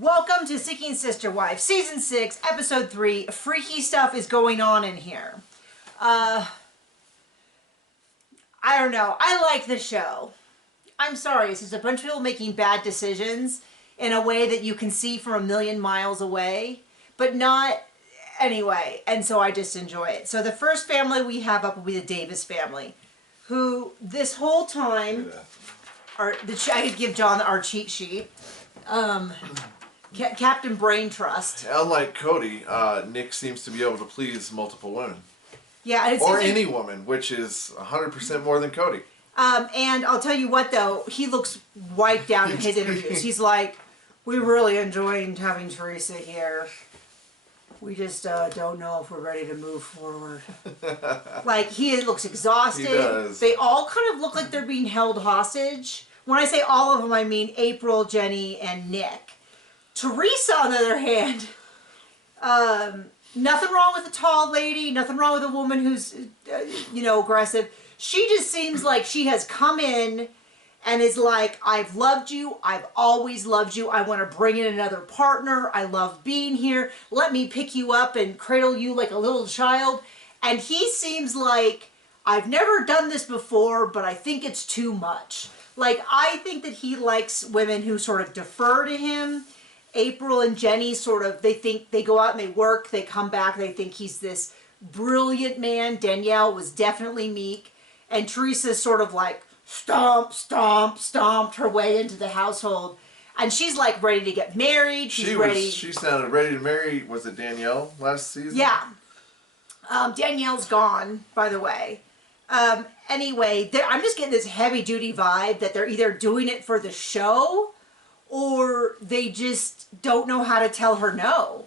Welcome to Seeking Sister Wife, Season 6, Episode 3. Freaky stuff is going on in here. I don't know. I like the show. I'm sorry, it's just a bunch of people making bad decisions in a way that you can see from a million miles away, but not anyway, and so I just enjoy it. So the first family we have up will be the Davis family, who this whole time, I could give John our cheat sheet. Captain Brain Trust. Unlike Cody, Nick seems to be able to please multiple women. Yeah, or any woman, which is 100% more than Cody. And I'll tell you what, though, he looks wiped out in his interviews. He's like, we really enjoyed having Teresa here. We just don't know if we're ready to move forward. Like, he looks exhausted. He does. They all kind of look like they're being held hostage. When I say all of them, I mean April, Jenny, and Nick. Teresa, on the other hand, nothing wrong with a tall lady, nothing wrong with a woman who's, aggressive. She just seems like she has come in and is like, I've loved you, I've always loved you, I want to bring in another partner, I love being here, let me pick you up and cradle you like a little child. And he seems like, I've never done this before, but I think it's too much. Like, I think that he likes women who sort of defer to him. April and Jenny sort of, they think, they go out and they work, they come back, they think he's this brilliant man. Danielle was definitely meek. And Teresa's sort of like stomped her way into the household. And she's like ready to get married. She sounded ready to marry, was it Danielle last season? Yeah. Danielle's gone, by the way. Anyway, I'm just getting this heavy duty vibe that they're either doing it for the show or they just don't know how to tell her no.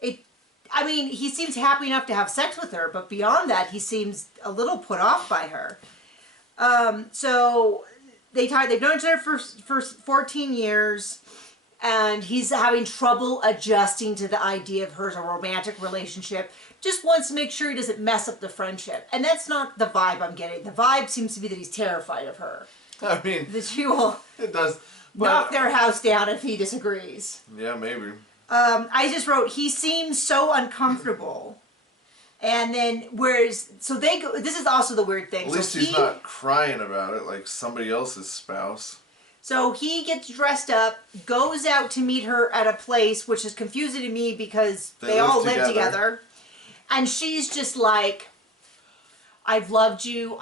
He seems happy enough to have sex with her, but beyond that, he seems a little put off by her. So they've known each other for 14 years, and he's having trouble adjusting to the idea of her as a romantic relationship. Just wants to make sure he doesn't mess up the friendship. And that's not the vibe I'm getting. The vibe seems to be that he's terrified of her. I mean, that she will knock their house down if he disagrees. Yeah, maybe. I just wrote, he seems so uncomfortable. And then, so they go, this is also the weird thing. At least he's not crying about it like somebody else's spouse. So he gets dressed up, goes out to meet her at a place, which is confusing to me because they all live together. And she's just like, I've loved you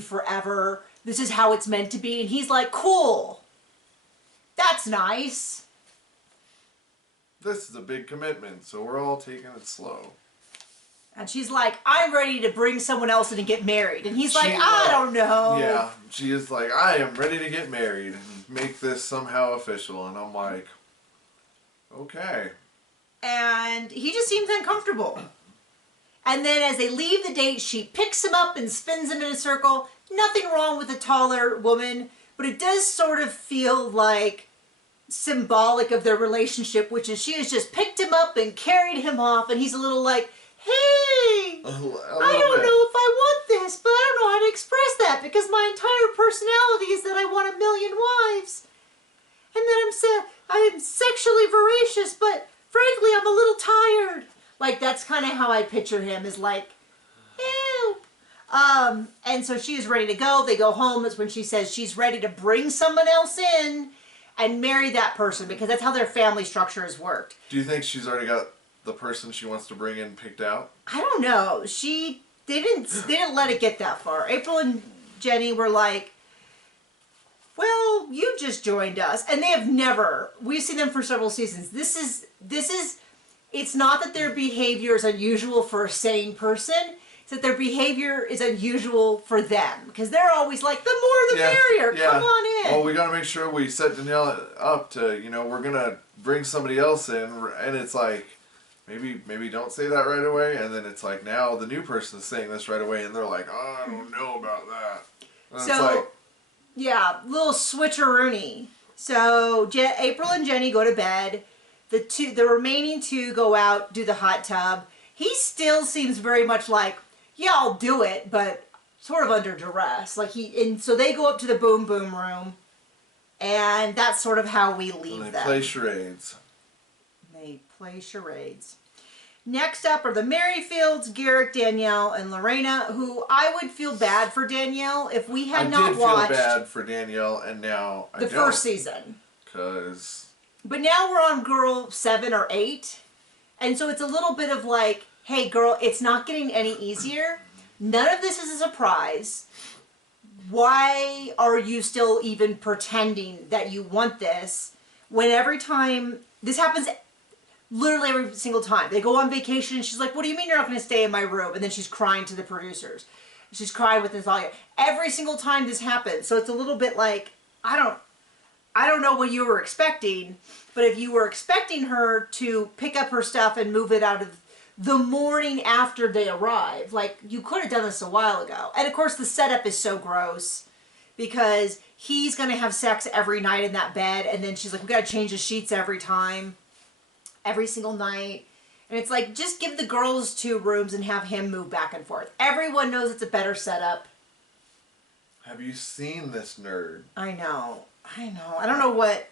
forever. This is how it's meant to be. And he's like, cool. That's nice. This is a big commitment, so we're all taking it slow. And she's like, I'm ready to bring someone else in and get married. And he's like, I don't know. Yeah, she is like, I am ready to get married and make this somehow official. And I'm like, okay. And he just seems uncomfortable. And then as they leave the date, she picks him up and spins him in a circle. Nothing wrong with a taller woman, but it does sort of feel like symbolic of their relationship, which is she has just picked him up and carried him off, and he's a little like, hey, I don't know if I want this, but I don't know how to express that because my entire personality is that I want a million wives. And then I'm sexually voracious, but frankly, I'm a little tired. Like, that's kind of how I picture him, is like, ew. And so she is ready to go. They go home. That's when she says she's ready to bring someone else in and marry that person, because that's how their family structure has worked. Do you think she's already got the person she wants to bring in picked out? I don't know. They didn't let it get that far. April and Jenny were like, well, you just joined us. And they have never, we've seen them for several seasons. This is, it's not that their behavior is unusual for a sane person. It's that their behavior is unusual for them. Because they're always like, the more the merrier. Yeah. Come on in. Well, we got to make sure we set Danielle up to, we're going to bring somebody else in. And it's like, maybe don't say that right away. And then it's like, now the new person is saying this right away. And they're like, oh, I don't know about that. And so, it's like, yeah, little switcheroony. So April and Jenny go to bed. The remaining two go out, do the hot tub. He still seems very much like, yeah, I'll do it, but sort of under duress. And so they go up to the boom boom room, and that's sort of how we leave them. And they play charades. they play charades. Next up are the Merrifields, Garrick, Danielle, and Lorena, who I would feel bad for Danielle if we had not watched. I did feel bad for Danielle, and now I the don't. first season. But now we're on girl 7 or 8, and so it's a little bit of like, hey girl, it's not getting any easier. None of this is a surprise. Why are you still even pretending that you want this when every time this happens, literally every single time they go on vacation and she's like, what do you mean you're not going to stay in my room? And then she's crying to the producers. She's crying with Natalia every single time this happens. So it's a little bit like, I don't know what you were expecting, but if you were expecting her to pick up her stuff and move it out of the morning after they arrive, like, you could have done this a while ago. And of course the setup is so gross because he's going to have sex every night in that bed, and then she's like, we got to change the sheets every single night. And it's like, just give the girls 2 rooms and have him move back and forth. Everyone knows it's a better setup. Have you seen this nerd? I know. I don't know what.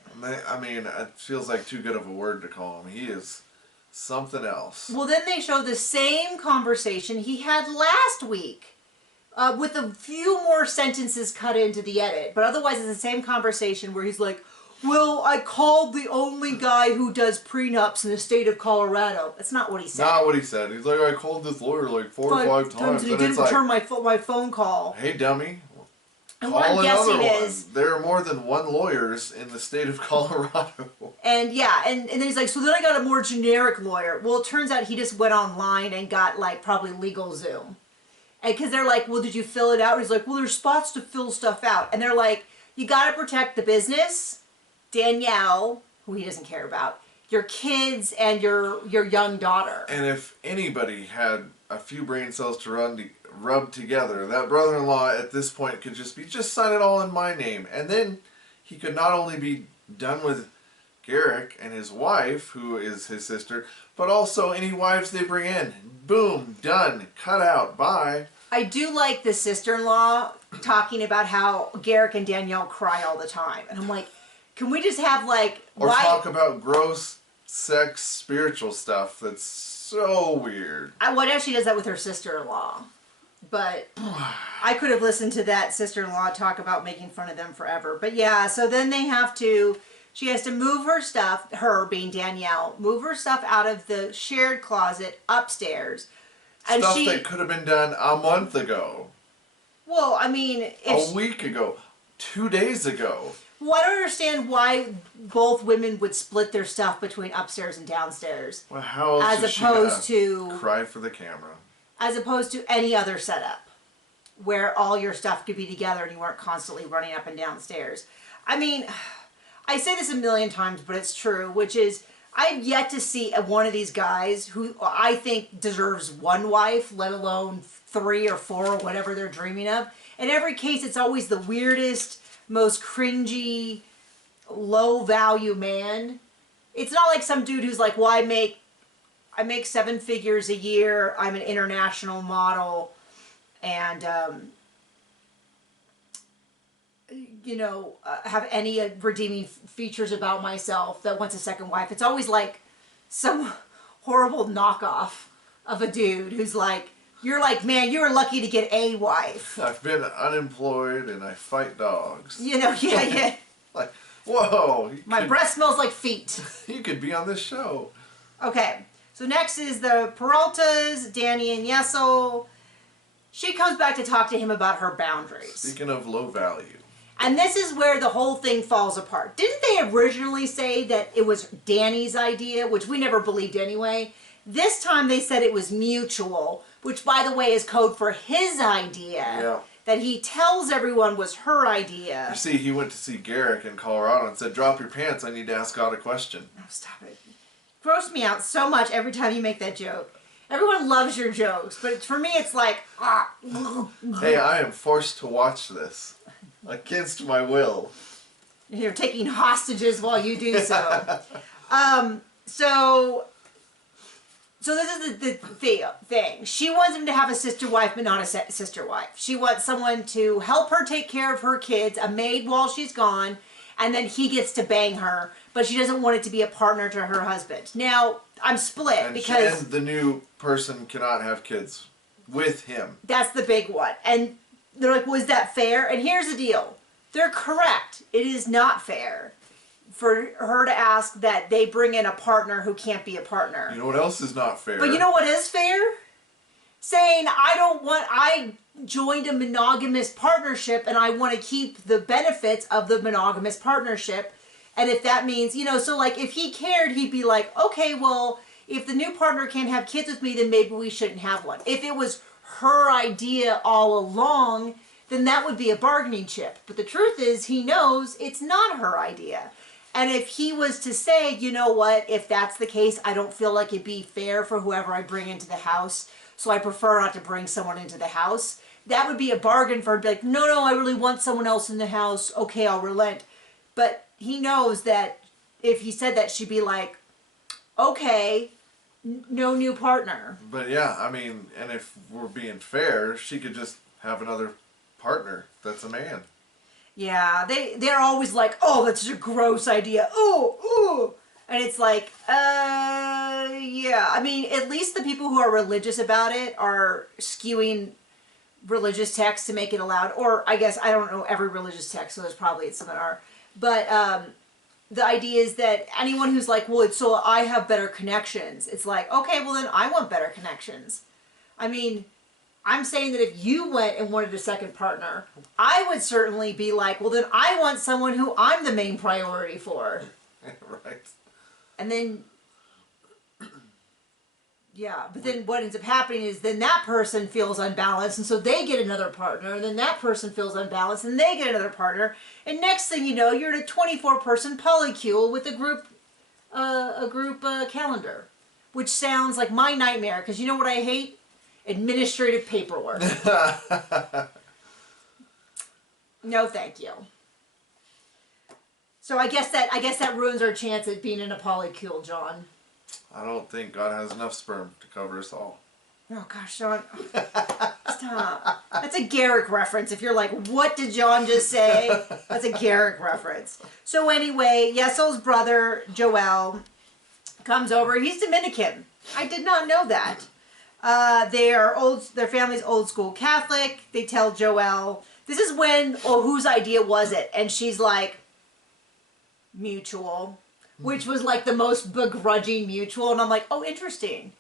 I mean, it feels like too good of a word to call him. He is something else. Well, then they show the same conversation he had last week. With a few more sentences cut into the edit. But otherwise it's the same conversation where he's like, well, I called the only guy who does prenups in the state of Colorado. That's not what he said. Not what he said. He's like, I called this lawyer like 4 or 5 times. And he didn't return my phone call. Hey, dummy. And what I'm guessing is, there are more than 1 lawyers in the state of Colorado. And yeah, and then he's like, so then I got a more generic lawyer. Well, it turns out he just went online and got like probably LegalZoom. And because they're like, well, did you fill it out? And he's like, well, there's spots to fill stuff out. And they're like, you got to protect the business, Danielle, who he doesn't care about, your kids, and your young daughter. And if anybody had a few brain cells to rub together, that brother-in-law at this point could just sign it all in my name. And then he could not only be done with Garrick and his wife, who is his sister, but also any wives they bring in. Boom, done, cut out, bye. I do like the sister-in-law talking about how Garrick and Danielle cry all the time. And I'm like, can we just have like... Or talk about gross sex, spiritual stuff that's so weird. What if she does that with her sister-in-law? But I could have listened to that sister-in-law talk about making fun of them forever. But yeah, so then she has to move her stuff, her being Danielle, move her stuff out of the shared closet upstairs. And stuff that could have been done a month ago. Well, I mean... a week ago. 2 days ago. Well, I don't understand why both women would split their stuff between upstairs and downstairs. Well, how else as opposed to cry for the camera? As opposed to any other setup where all your stuff could be together and you weren't constantly running up and downstairs. I mean, I say this a million times, but it's true, which is I've yet to see one of these guys who I think deserves 1 wife, let alone 3 or 4 or whatever they're dreaming of. In every case, it's always the weirdest, most cringy, low-value man. It's not like some dude who's like, well, I make 7 figures a year, I'm an international model, and, have any redeeming features about myself that wants a second wife. It's always like some horrible knockoff of a dude who's like, you're like, man, you were lucky to get a wife. I've been unemployed and I fight dogs. Yeah. Like, whoa. My breath smells like feet. You could be on this show. Okay, so next is the Peraltas, Danny and Yesel. She comes back to talk to him about her boundaries. Speaking of low value. And this is where the whole thing falls apart. Didn't they originally say that it was Danny's idea, which we never believed anyway? This time they said it was mutual, which by the way is code for his idea. Yeah. That he tells everyone was her idea. You see, he went to see Garrick in Colorado and said, drop your pants, I need to ask God a question. Oh, stop it. Gross me out so much every time you make that joke. Everyone loves your jokes, but for me it's like... Hey, I am forced to watch this. Against my will. You're taking hostages while you do so. So this is the thing. She wants him to have a sister wife, but not a sister wife. She wants someone to help her take care of her kids, a maid while she's gone, and then he gets to bang her, but she doesn't want it to be a partner to her husband. Now, I'm split And because the new person cannot have kids with him. that's the big one. And they're like, was that fair? And here's the deal. They're correct. It is not fair for her to ask that they bring in a partner who can't be a partner. You know what else is not fair? But you know what is fair? Saying, I joined a monogamous partnership and I want to keep the benefits of the monogamous partnership. And if that means, so like if he cared, he'd be like, okay, well, if the new partner can't have kids with me, then maybe we shouldn't have one. If it was her idea all along, then that would be a bargaining chip. But the truth is, he knows it's not her idea. And if he was to say, you know what, if that's the case, I don't feel like it'd be fair for whoever I bring into the house, so I prefer not to bring someone into the house, that would be a bargain for her to be like, no, I really want someone else in the house, okay, I'll relent. But he knows that if he said that, she'd be like, okay, no new partner. But yeah, I mean, and if we're being fair, she could just have another partner that's a man. Yeah, they're always like, oh, that's such a gross idea. Ooh. And it's like, yeah. I mean, at least the people who are religious about it are skewing religious texts to make it allowed. Or I guess, I don't know every religious text, so there's probably some that are. But the idea is that anyone who's like, well, it's so I have better connections. It's like, okay, well then I want better connections. I mean, I'm saying that if you went and wanted a second partner, I would certainly be like, well then I want someone who I'm the main priority for. Right. And then, yeah, but then what ends up happening is then that person feels unbalanced, and so they get another partner, and then that person feels unbalanced, and they get another partner, and next thing you know, you're in a 24-person polycule with a group calendar, which sounds like my nightmare, because you know what I hate? Administrative paperwork. No, thank you. So I guess that ruins our chance at being in a polycule, John. I don't think God has enough sperm to cover us all. Oh gosh, John. Stop. That's a Garrick reference. If you're like, what did John just say? That's a Garrick reference. So anyway, Yesel's brother, Joel, comes over. He's Dominican. I did not know that. Their family's old school Catholic. They tell Joelle, this is when, whose idea was it? And she's like, mutual, which was like the most begrudging mutual. And I'm like, oh, interesting.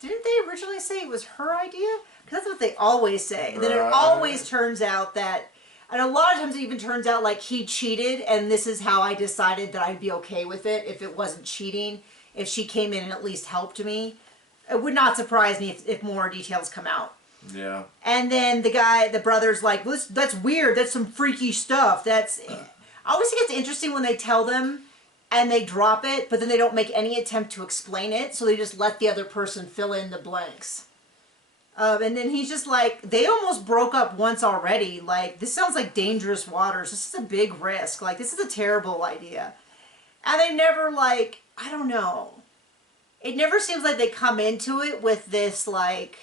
Didn't they originally say it was her idea? Because that's what they always say. And then it always turns out that, and a lot of times it even turns out like he cheated, and this is how I decided that I'd be okay with it if it wasn't cheating, if she came in and at least helped me. It would not surprise me if more details come out. Yeah. And then the brother's like, well, that's weird. That's some freaky stuff. I always think it's interesting when they tell them and they drop it, but then they don't make any attempt to explain it. So they just let the other person fill in the blanks. And then he's just like, they almost broke up once already. Like, this sounds like dangerous waters. This is a big risk. Like, this is a terrible idea. And they never I don't know. It never seems like they come into it with this, like...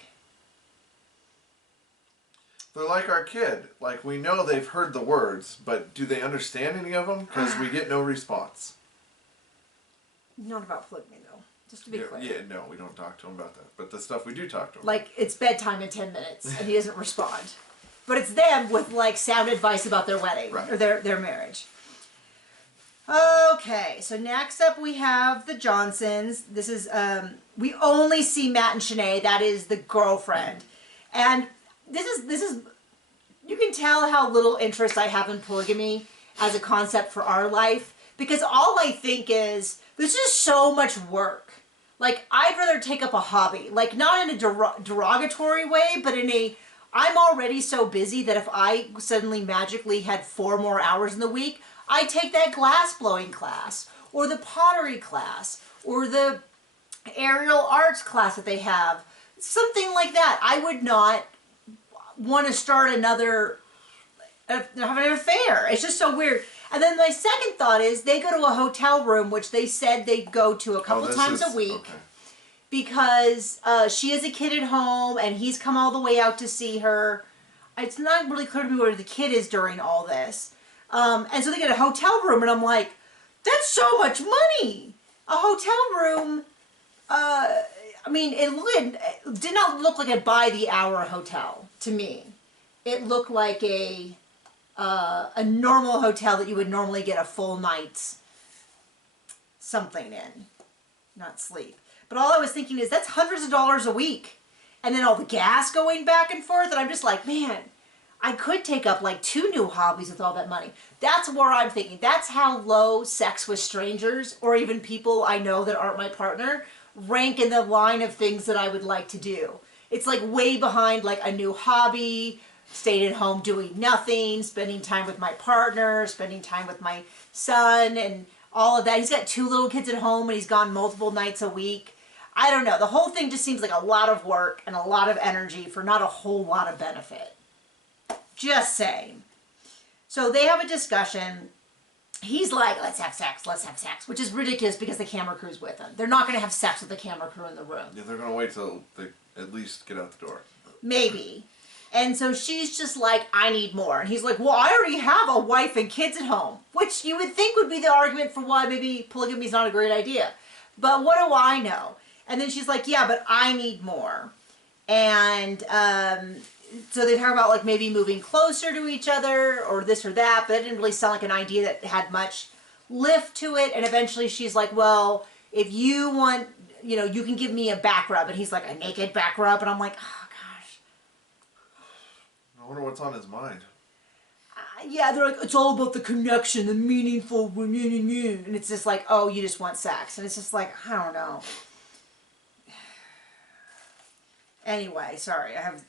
They're like our kid. Like, we know they've heard the words, but do they understand any of them? Because we get no response. Not about polygamy, though. Just to be clear. Yeah, no, we don't talk to him about that. But the stuff we do talk to him like, it's bedtime in 10 minutes, and he doesn't respond. But it's them with, like, sound advice about their wedding, right. Or their marriage. Okay, so next up we have the Johnsons. This is, we only see Matt and Shanae, that is the girlfriend. And this is, you can tell how little interest I have in polygamy as a concept for our life, because all I think is, this is so much work. Like, I'd rather take up a hobby, like not in a derogatory way, but in a, I'm already so busy that if I suddenly magically had 4 more hours in the week, I take that glass blowing class, or the pottery class, or the aerial arts class that they have. Something like that. I would not want to start have an affair. It's just so weird. And then my second thought is they go to a hotel room, which they said they go to a couple times a week. Okay. Because she has a kid at home, and he's come all the way out to see her. It's not really clear to me where the kid is during all this. And so they get a hotel room, and I'm like, that's so much money. A hotel room, I mean, it did not look like a by-the-hour hotel to me. It looked like a normal hotel that you would normally get a full night's something in, not sleep. But all I was thinking is that's hundreds of dollars a week. And then all the gas going back and forth, and I'm just like, man, I could take up like 2 new hobbies with all that money. That's where I'm thinking. That's how low sex with strangers, or even people I know that aren't my partner, rank in the line of things that I would like to do. It's like way behind like a new hobby, staying at home doing nothing, spending time with my partner, spending time with my son, and all of that. He's got 2 little kids at home, and he's gone multiple nights a week. I don't know. The whole thing just seems like a lot of work and a lot of energy for not a whole lot of benefit. Just saying. So they have a discussion. He's like, let's have sex, which is ridiculous because the camera crew's with him. They're not going to have sex with the camera crew in the room. Yeah, they're going to wait till they at least get out the door. Maybe. And so she's just like, I need more. And he's like, well, I already have a wife and kids at home, which you would think would be the argument for why maybe polygamy is not a great idea. But what do I know? And then she's like, yeah, but I need more. And so they talk about like maybe moving closer to each other or this or that, but it didn't really sound like an idea that had much lift to it. And eventually she's like, well, if you want, you know, you can give me a back rub. And he's like, a naked back rub. And I'm like, oh gosh. I wonder what's on his mind. Yeah, they're like, it's all about the connection, the meaningful, and it's just like, oh, you just want sex. And it's just like, I don't know. Anyway, sorry, I have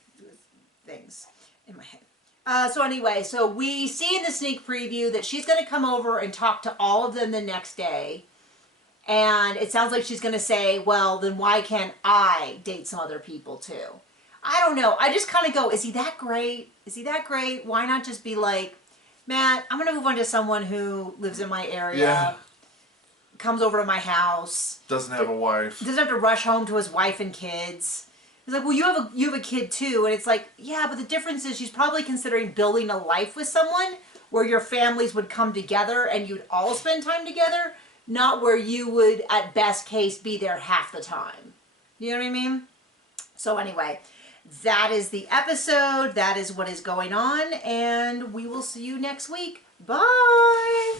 things in my head. So anyway, so we see in the sneak preview that she's going to come over and talk to all of them the next day. And it sounds like she's going to say, well, then why can't I date some other people too? I don't know. I just kind of go, is he that great? Is he that great? Why not just be like, Matt, I'm going to move on to someone who lives in my area. Yeah. Comes over to my house. Doesn't have a wife. Doesn't have to rush home to his wife and kids. He's like, well, you have a kid too. And it's like, yeah, but the difference is she's probably considering building a life with someone where your families would come together and you'd all spend time together, not where you would, at best case, be there half the time. You know what I mean? So anyway, that is the episode. That is what is going on. And we will see you next week. Bye!